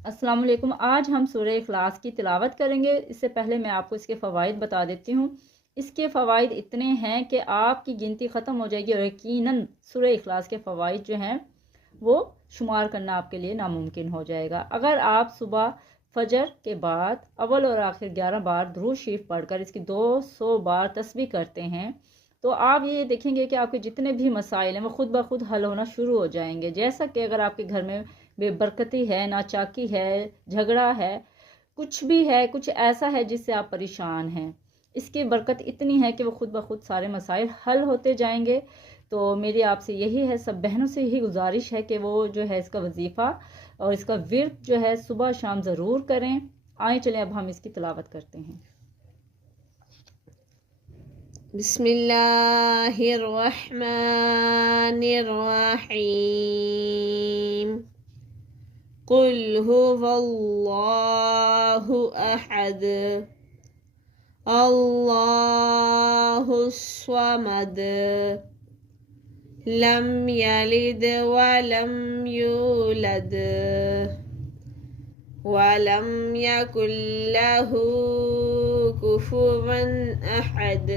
अस्सलाम वालेकुम। आज हम सूरह इखलास की तिलावत करेंगे। इससे पहले मैं आपको इसके फ़वाइद बता देती हूँ। इसके फ़वाइद इतने हैं कि आपकी गिनती ख़त्म हो जाएगी और यकीनन सूरह इखलास के फ़वाइद जो हैं वो शुमार करना आपके लिए नामुमकिन हो जाएगा। अगर आप सुबह फजर के बाद अव्वल और आखिर 11 बार दुरूद शरीफ पढ़कर इसकी 200 बार तस्बीह करते हैं तो आप ये देखेंगे कि आपके जितने भी मसाइल हैं वो खुद ब खुद हल होना शुरू हो जाएंगे। जैसा कि अगर आपके घर में बेबरकती है, नाचाकी है, झगड़ा है, कुछ भी है, कुछ ऐसा है जिससे आप परेशान हैं, इसकी बरकत इतनी है कि वो खुद ब खुद सारे मसाइल हल होते जाएंगे। तो मेरी आपसे यही है, सब बहनों से यही गुजारिश है कि वो जो है इसका वजीफ़ा और इसका विर्द जो है सुबह शाम ज़रूर करें। आए चलें अब हम इसकी तिलावत करते हैं। बिस्मिल्लाहिर्रहमानिर्रहीम। कुल हुवल्लाहु अहद अल्लाहुस्समद लम यलिद वलम यूलद वलम यकुल लहू कुफुवन अहद।